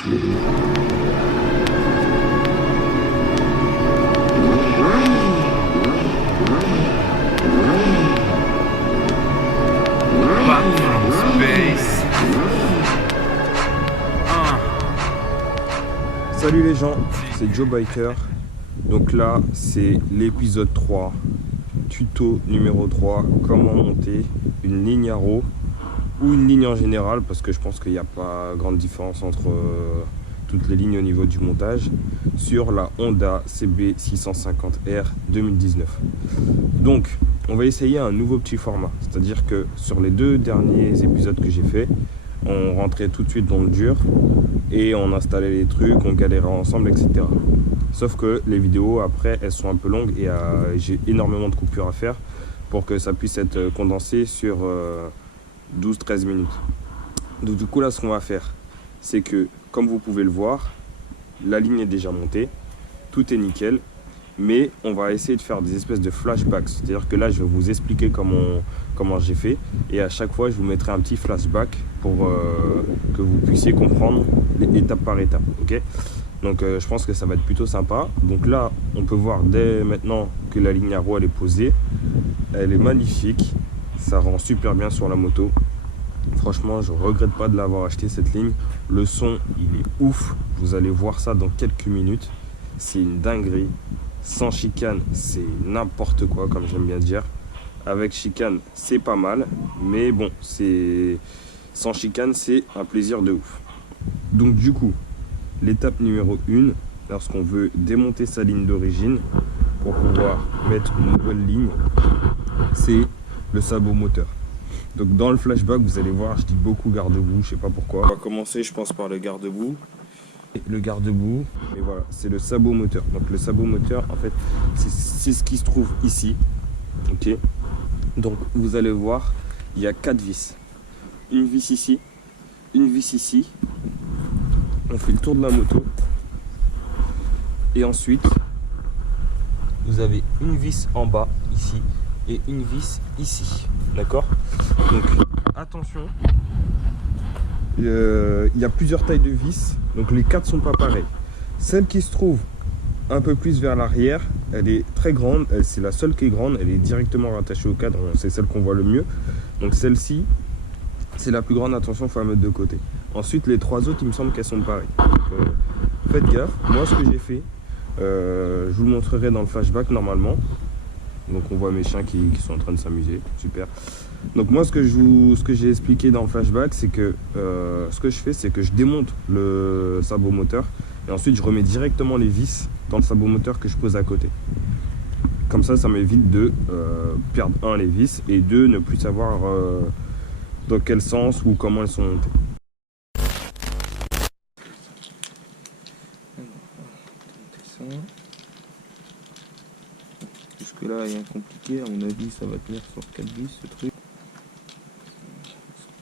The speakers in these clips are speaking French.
Salut les gens, c'est Joe Biker. Donc là, c'est l'épisode 3, tuto numéro 3, comment monter une ligne Arrow ou une ligne en général, parce que je pense qu'il n'y a pas grande différence entre toutes les lignes au niveau du montage, sur la Honda CB650R 2019. Donc, on va essayer un nouveau petit format, c'est-à-dire que sur les 2 derniers épisodes que j'ai fait, on rentrait tout de suite dans le dur et on installait les trucs, on galérait ensemble, etc. Sauf que les vidéos après elles sont un peu longues et j'ai énormément de coupures à faire pour que ça puisse être condensé sur 12-13 minutes. Donc du coup là ce qu'on va faire, c'est que comme vous pouvez le voir, la ligne est déjà montée, tout est nickel, mais on va essayer de faire des espèces de flashbacks, c'est à dire que là je vais vous expliquer comment j'ai fait et à chaque fois je vous mettrai un petit flashback pour que vous puissiez comprendre étape par étape, ok. Donc je pense que ça va être plutôt sympa. Donc là on peut voir dès maintenant que la ligne Arrow elle est posée, elle est magnifique, ça rend super bien sur la moto. Franchement je regrette pas de l'avoir acheté cette ligne, le son il est ouf, vous allez voir ça dans quelques minutes, c'est une dinguerie. Sans chicane c'est n'importe quoi comme j'aime bien dire, avec chicane c'est pas mal, mais bon c'est sans chicane c'est un plaisir de ouf. Donc du coup l'étape numéro 1, lorsqu'on veut démonter sa ligne d'origine pour pouvoir mettre une nouvelle ligne, c'est le sabot moteur. Donc dans le flashback vous allez voir je dis beaucoup garde-boue, je sais pas pourquoi. On va commencer je pense par le garde-boue. Le garde-boue, et voilà, c'est le sabot moteur. Donc le sabot moteur, en fait, c'est ce qui se trouve ici. Ok. Donc vous allez voir, il y a 4 vis. Une vis ici, une vis ici. On fait le tour de la moto. Et ensuite, vous avez une vis en bas ici et une vis ici. D'accord? Donc attention. Il y a plusieurs tailles de vis, donc les 4 sont pas pareilles. Celle qui se trouve un peu plus vers l'arrière, elle est très grande, c'est la seule qui est grande, elle est directement rattachée au cadre, c'est celle qu'on voit le mieux. Donc celle-ci, c'est la plus grande, attention, il faut la mettre de côté. Ensuite, les 3 autres, il me semble qu'elles sont pareilles. Donc, faites gaffe, moi ce que j'ai fait, je vous le montrerai dans le flashback normalement. Donc on voit mes chiens qui sont en train de s'amuser, super. Donc moi ce que j'ai expliqué dans le flashback, c'est que ce que je fais, c'est que je démonte le sabot moteur et ensuite je remets directement les vis dans le sabot moteur que je pose à côté. Comme ça m'évite de perdre les vis et ne plus savoir dans quel sens ou comment elles sont montées. Jusque là rien de compliqué, à mon avis ça va tenir sur 4 vis ce truc.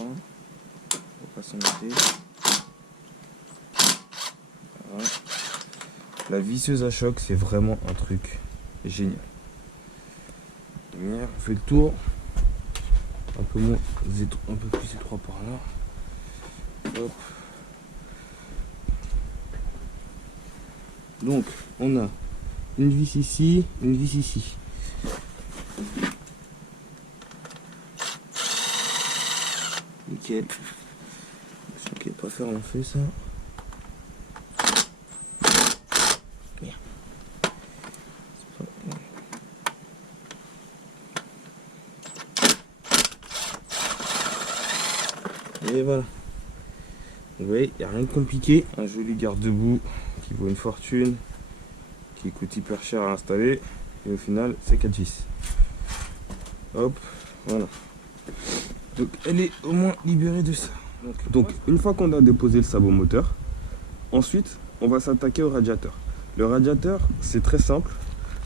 On va pas s'embêter. Voilà. La visseuse à choc c'est vraiment un truc génial. On fait le tour. Un peu plus étroit par là. Hop. Donc on a une vis ici, une vis ici. Nickel. Je ne sais pas faire, on fait ça. Merde. Et voilà. Vous voyez, il n'y a rien de compliqué. Un joli garde-boue qui vaut une fortune, qui coûte hyper cher à installer, et au final c'est 4 vis. Hop, voilà. Donc elle est au moins libérée de ça. Donc une fois qu'on a déposé le sabot moteur, ensuite on va s'attaquer au radiateur. Le radiateur c'est très simple,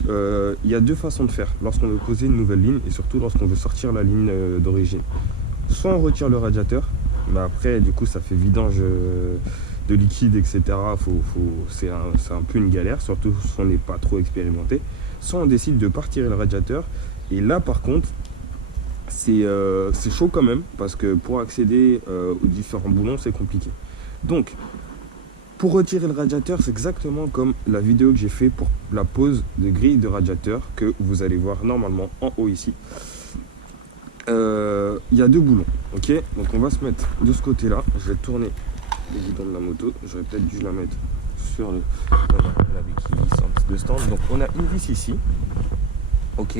il y a 2 façons de faire lorsqu'on veut poser une nouvelle ligne et surtout lorsqu'on veut sortir la ligne d'origine. Soit on retire le radiateur, mais après du coup ça fait vidange de liquide, etc. C'est un peu une galère, surtout si on n'est pas trop expérimenté. Soit on décide de pas retirer le radiateur, et là par contre c'est chaud quand même, parce que pour accéder aux différents boulons c'est compliqué. Donc pour retirer le radiateur, c'est exactement comme la vidéo que j'ai fait pour la pose de grille de radiateur que vous allez voir normalement en haut ici. Il y a deux boulons, ok? Donc on va se mettre de ce côté-là. Je vais tourner le bouton de la moto. J'aurais peut-être dû la mettre sur la béquille de stand. Donc on a une vis ici, ok?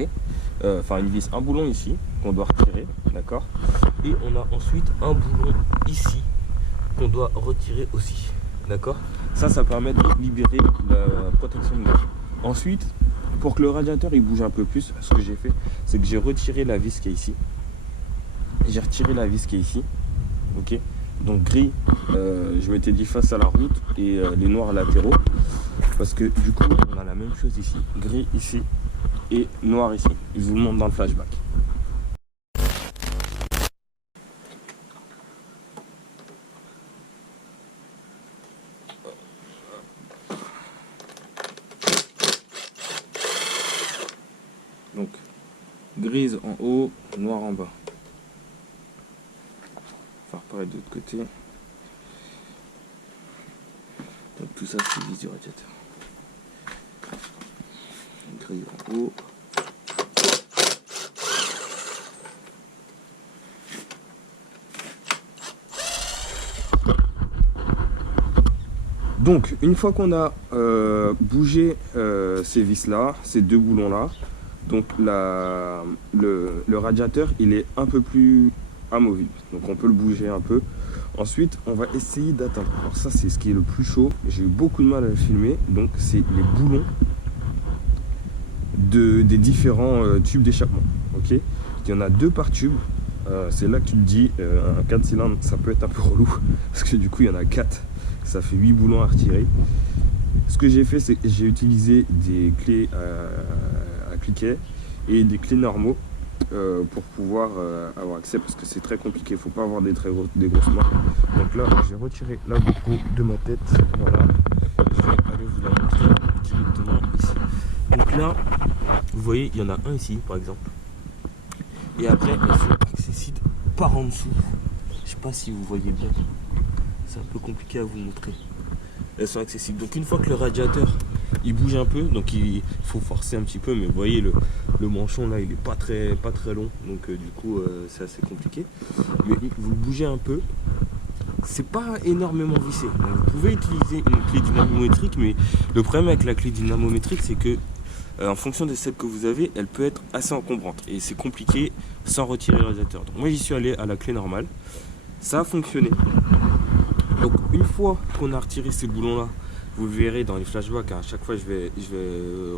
Enfin une vis, un boulon ici qu'on doit retirer, d'accord? Et on a ensuite un boulon ici qu'on doit retirer aussi, d'accord? Ça permet de libérer la protection de l'air. Ensuite, pour que le radiateur il bouge un peu plus, ce que j'ai fait, c'est que j'ai retiré la vis qui est ici. J'ai retiré la vis qui est ici, ok? Donc gris, je m'étais dit face à la route et les noirs latéraux, parce que du coup on a la même chose ici, gris ici et noir ici. Je vous le montre dans le flashback. Donc grise en haut, noir en bas. Faire pareil de l'autre côté. Donc tout ça c'est vis du radiateur. Gris en haut. Donc une fois qu'on a bougé ces vis là, ces deux boulons là, donc le radiateur il est un peu plus amovible, donc on peut le bouger un peu. Ensuite on va essayer d'atteindre, alors ça c'est ce qui est le plus chaud, j'ai eu beaucoup de mal à le filmer, donc c'est les boulons des différents tubes d'échappement, ok? Il y en a deux par tube, c'est là que tu te dis un 4 cylindres ça peut être un peu relou, parce que du coup il y en a 4, ça fait 8 boulons à retirer. Ce que j'ai fait, c'est que j'ai utilisé des clés à cliquet et des clés normaux pour pouvoir avoir accès, parce que c'est très compliqué, il ne faut pas avoir des grosses mains. Donc là j'ai retiré la GoPro de ma tête, voilà, je vais aller vous la montrer directement ici. Donc là vous voyez il y en a un ici par exemple, et après elles sont accessibles par en dessous. Je sais pas si vous voyez bien, c'est un peu compliqué à vous montrer. Elles sont accessibles. Donc une fois que le radiateur il bouge un peu, donc il faut forcer un petit peu, mais vous voyez le manchon là il est pas très long, donc du coup c'est assez compliqué. Mais vous le bougez un peu, c'est pas énormément vissé. Donc, vous pouvez utiliser une clé dynamométrique, mais le problème avec la clé dynamométrique c'est que en fonction de celle que vous avez, elle peut être assez encombrante et c'est compliqué sans retirer le radiateur. Donc moi j'y suis allé à la clé normale, ça a fonctionné. Donc une fois qu'on a retiré ces boulons là, vous le verrez dans les flashbacks, à chaque fois je vais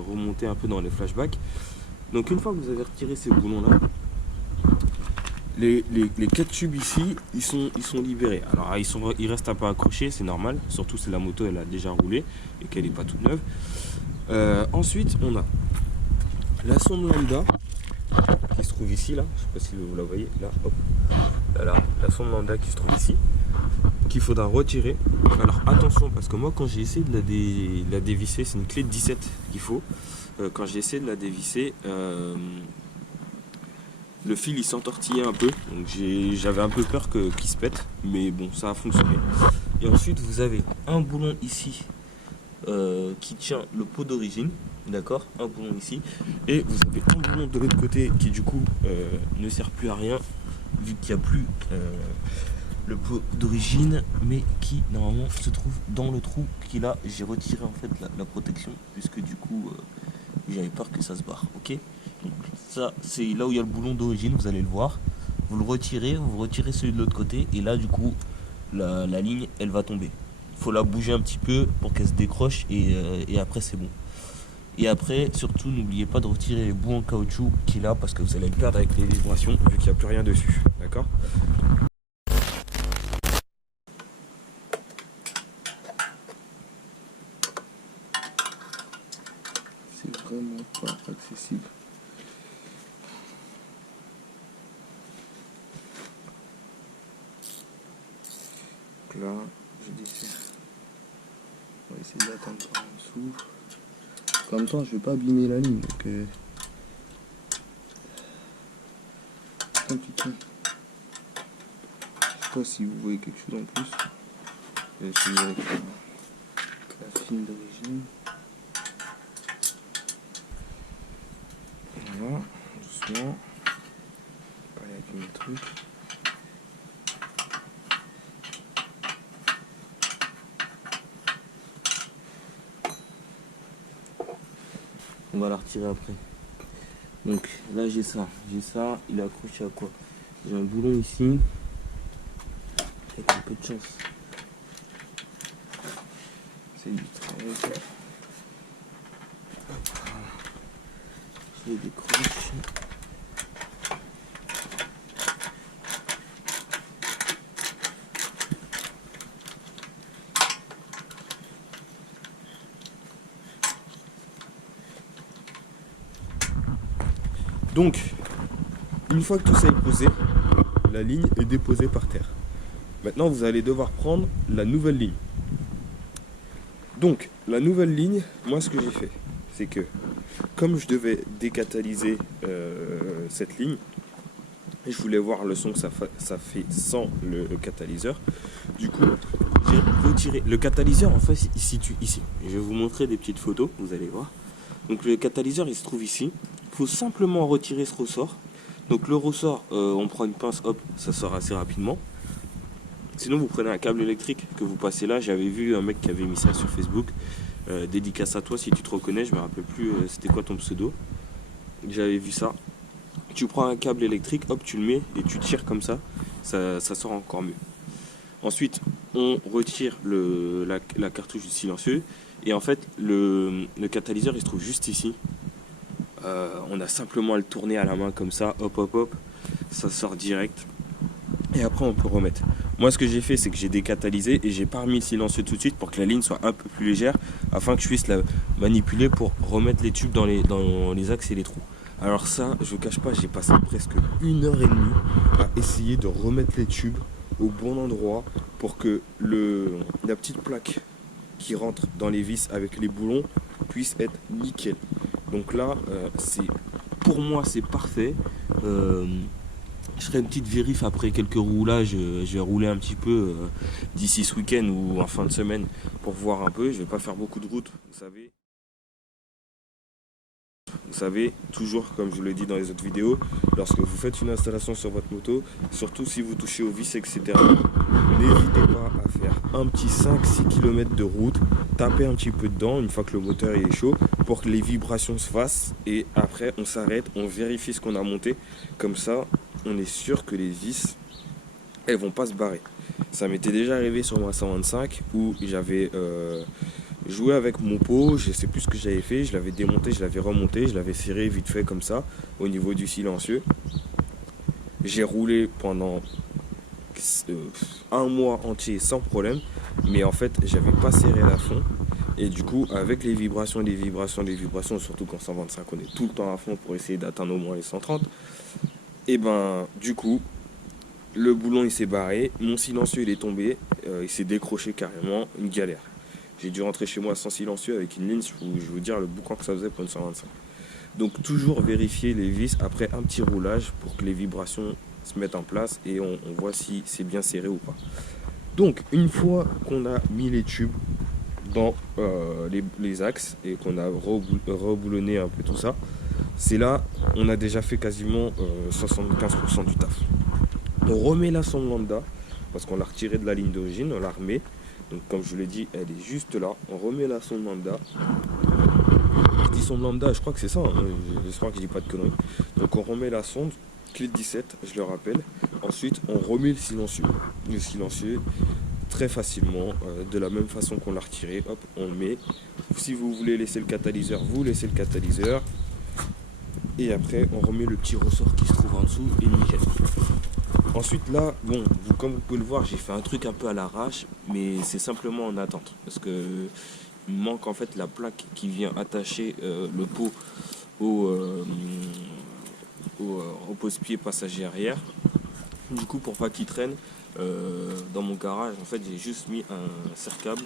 remonter un peu dans les flashbacks. Donc une fois que vous avez retiré ces boulons là, les 4 tubes ici ils sont libérés. Alors ils restent un peu accrochés, c'est normal, surtout si la moto elle a déjà roulé et qu'elle n'est pas toute neuve. Ensuite on a la sonde lambda qui se trouve ici là, je sais pas si vous la voyez là, hop, là, la sonde lambda qui se trouve ici, qu'il faudra retirer. Alors attention, parce que moi quand j'ai essayé de la dévisser, c'est une clé de 17 qu'il faut, quand j'ai essayé de la dévisser, le fil il s'entortillait un peu, donc j'avais un peu peur qu'il se pète, mais bon ça a fonctionné. Et ensuite vous avez un boulon ici qui tient le pot d'origine, d'accord, un boulon ici, et vous avez un boulon de l'autre côté qui du coup ne sert plus à rien vu qu'il n'y a plus le pot d'origine, mais qui normalement se trouve dans le trou qui là j'ai retiré en fait la protection, puisque du coup j'avais peur que ça se barre, ok? Donc ça c'est là où il y a le boulon d'origine, vous allez le voir, vous le retirez, vous retirez celui de l'autre côté, et là du coup la ligne elle va tomber. Il faut la bouger un petit peu pour qu'elle se décroche, et après c'est bon. Et après surtout n'oubliez pas de retirer les bouts en caoutchouc qui est là, parce que vous allez le perdre avec les vibrations vu qu'il n'y a plus rien dessus, d'accord? C'est vraiment pas accessible. Donc là, je défais. On va essayer d'attendre en dessous. En même temps, je vais pas abîmer la ligne, donc c'est compliqué. Je sais pas si vous voyez quelque chose en plus. Je vais essayer avec ça. ligne d'origine. Voilà, doucement. Pas y avec mes trucs. On va la retirer après. Donc là j'ai ça, il est accroché à quoi? J'ai un boulon ici, avec un peu de chance. C'est du 13. Je les décroche. Donc, une fois que tout ça est posé, la ligne est déposée par terre. Maintenant, vous allez devoir prendre la nouvelle ligne. Donc, la nouvelle ligne, moi ce que j'ai fait, c'est que comme je devais décatalyser cette ligne, je voulais voir le son que ça fait sans le catalyseur. Du coup, j'ai retiré. Le catalyseur, en fait, il se situe ici. Je vais vous montrer des petites photos, vous allez voir. Donc, le catalyseur, il se trouve ici. Il faut simplement retirer ce ressort. Donc, le ressort, on prend une pince, hop, ça sort assez rapidement. Sinon, vous prenez un câble électrique que vous passez là. J'avais vu un mec qui avait mis ça sur Facebook. Dédicace à toi si tu te reconnais. Je me rappelle plus c'était quoi ton pseudo. J'avais vu ça. Tu prends un câble électrique, hop, tu le mets et tu tires comme ça. Ça sort encore mieux. Ensuite, on retire la cartouche du silencieux. Et en fait, le catalyseur, il se trouve juste ici. On a simplement à le tourner à la main comme ça. Hop, hop, hop. Ça sort direct. Et après, on peut remettre. Moi, ce que j'ai fait, c'est que j'ai décatalysé et j'ai pas remis le silencieux tout de suite pour que la ligne soit un peu plus légère afin que je puisse la manipuler pour remettre les tubes dans les axes et les trous. Alors ça, je ne cache pas, j'ai passé presque 1h30 à essayer de remettre les tubes au bon endroit pour que la petite plaque qui rentre dans les vis avec les boulons puisse être nickel. Donc là, pour moi, c'est parfait. Je ferai une petite vérif après quelques roulages. Je vais rouler un petit peu d'ici ce week-end ou en fin de semaine pour voir un peu. Je vais pas faire beaucoup de route, vous savez. Vous savez, toujours comme je le dis dans les autres vidéos, lorsque vous faites une installation sur votre moto, surtout si vous touchez aux vis, etc., n'hésitez pas à faire un petit 5-6 km de route, taper un petit peu dedans une fois que le moteur est chaud pour que les vibrations se fassent et après on s'arrête, on vérifie ce qu'on a monté. Comme ça, on est sûr que les vis, elles vont pas se barrer. Ça m'était déjà arrivé sur ma 125 où j'avais joué avec mon pot, je sais plus ce que j'avais fait, je l'avais démonté, je l'avais remonté, je l'avais serré vite fait comme ça au niveau du silencieux. J'ai roulé pendant un mois entier sans problème, mais en fait j'avais pas serré à fond et du coup avec les vibrations, surtout qu'en 125 on est tout le temps à fond pour essayer d'atteindre au moins les 130, et ben du coup le boulon il s'est barré, mon silencieux il est tombé, il s'est décroché carrément, une galère. J'ai dû rentrer chez moi sans silencieux avec une ligne, je vais vous dire le boucan que ça faisait pour une 125. Donc toujours vérifier les vis après un petit roulage pour que les vibrations se mettent en place et on voit si c'est bien serré ou pas. Donc une fois qu'on a mis les tubes dans les axes et qu'on a reboulonné un peu tout ça, c'est là on a déjà fait quasiment 75% du taf. On remet la sonde lambda parce qu'on l'a retirée de la ligne d'origine, on la remet. Donc comme je l'ai dit, elle est juste là. On remet la sonde lambda. Je dis sonde lambda, je crois que c'est ça. Hein. J'espère que je dis pas de conneries. Donc on remet la sonde, clé de 17, je le rappelle. Ensuite, on remet le silencieux. Le silencieux, très facilement, de la même façon qu'on l'a retiré. Hop, on le met. Si vous voulez laisser le catalyseur, vous laissez le catalyseur. Et après, on remet le petit ressort qui se trouve en dessous et nickel. Ensuite là, bon, comme vous pouvez le voir, j'ai fait un truc un peu à l'arrache, mais c'est simplement en attente. Parce que il me manque en fait la plaque qui vient attacher le pot au repose-pied passager arrière. Du coup, pour pas qu'il traîne, dans mon garage, en fait, j'ai juste mis un serre-câble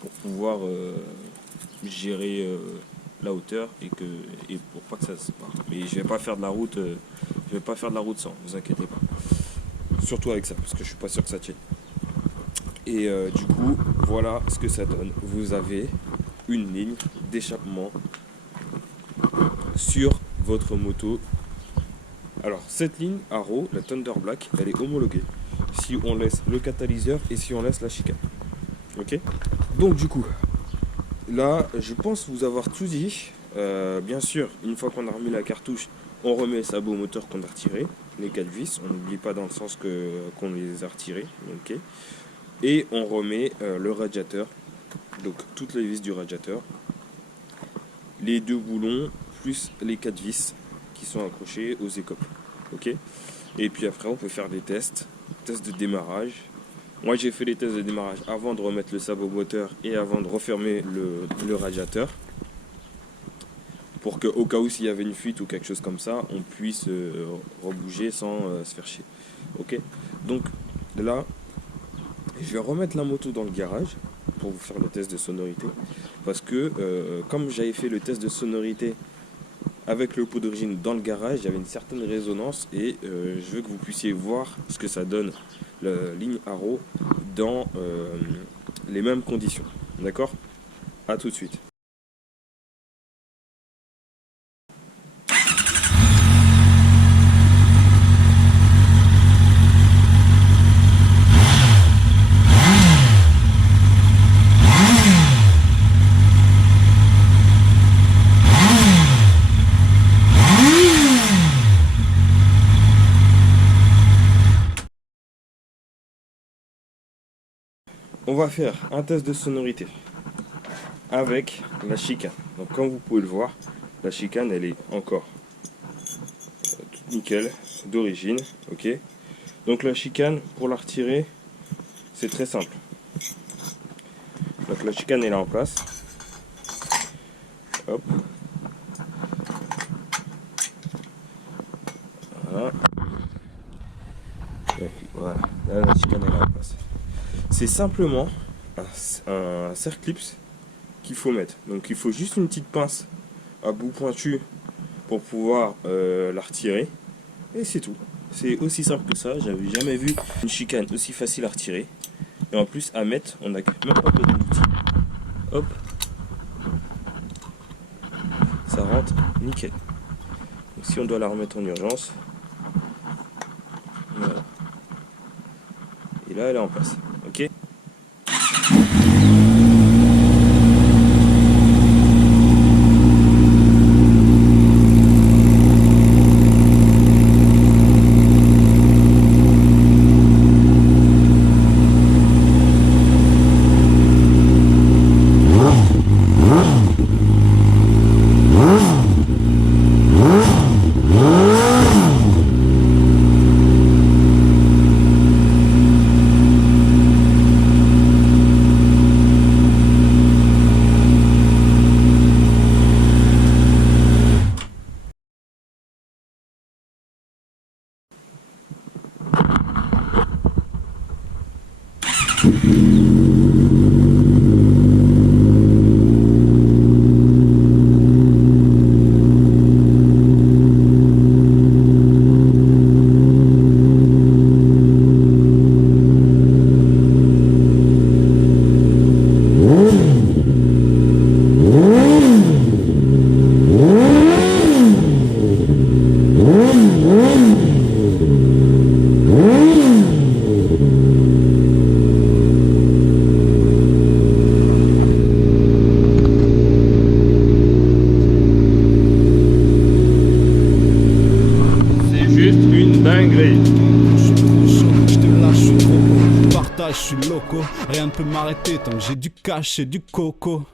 pour pouvoir gérer la hauteur et pour pas que ça se parte. Mais je vais pas faire de la route, sans, vous inquiétez pas. Surtout avec ça, parce que je suis pas sûr que ça tienne. Et du coup, voilà ce que ça donne. Vous avez une ligne d'échappement sur votre moto. Alors cette ligne Arrow, la Thunder Black, elle est homologuée si on laisse le catalyseur et si on laisse la chicane. Ok. Donc du coup, là je pense vous avoir tout dit. Bien sûr, une fois qu'on a remis la cartouche, on remet le sabot moteur qu'on a retiré, les 4 vis, on n'oublie pas dans le sens qu'on les a retirés. Ok. Et on remet le radiateur, donc toutes les vis du radiateur, les 2 boulons plus les 4 vis qui sont accrochés aux écopes. Ok. Et puis après on peut faire des tests de démarrage. Moi j'ai fait les tests de démarrage avant de remettre le sabot moteur et avant de refermer le radiateur, pour que au cas où s'il y avait une fuite ou quelque chose comme ça, on puisse rebouger sans se faire chier. Ok. Donc là je vais remettre la moto dans le garage pour vous faire le test de sonorité, parce que comme j'avais fait le test de sonorité avec le pot d'origine dans le garage, il y avait une certaine résonance et je veux que vous puissiez voir ce que ça donne la ligne Arrow dans les mêmes conditions. D'accord? À tout de suite. On va faire un test de sonorité avec la chicane. Donc comme vous pouvez le voir, la chicane elle est encore toute nickel d'origine. Ok. Donc la chicane, pour la retirer, c'est très simple. Donc la chicane est là en place. Hop. Voilà. Et puis, voilà. Là la chicane est là en place. C'est simplement un serre-clips qu'il faut mettre. Donc il faut juste une petite pince à bout pointu pour pouvoir la retirer. Et c'est tout. C'est aussi simple que ça. J'avais jamais vu une chicane aussi facile à retirer. Et en plus à mettre, on n'a même pas besoin d'outil. Hop. Ça rentre nickel. Donc, si on doit la remettre en urgence. Voilà. Et là elle est en place. Ok. Je suis loco, rien ne peut m'arrêter tant que j'ai du cash et du coco.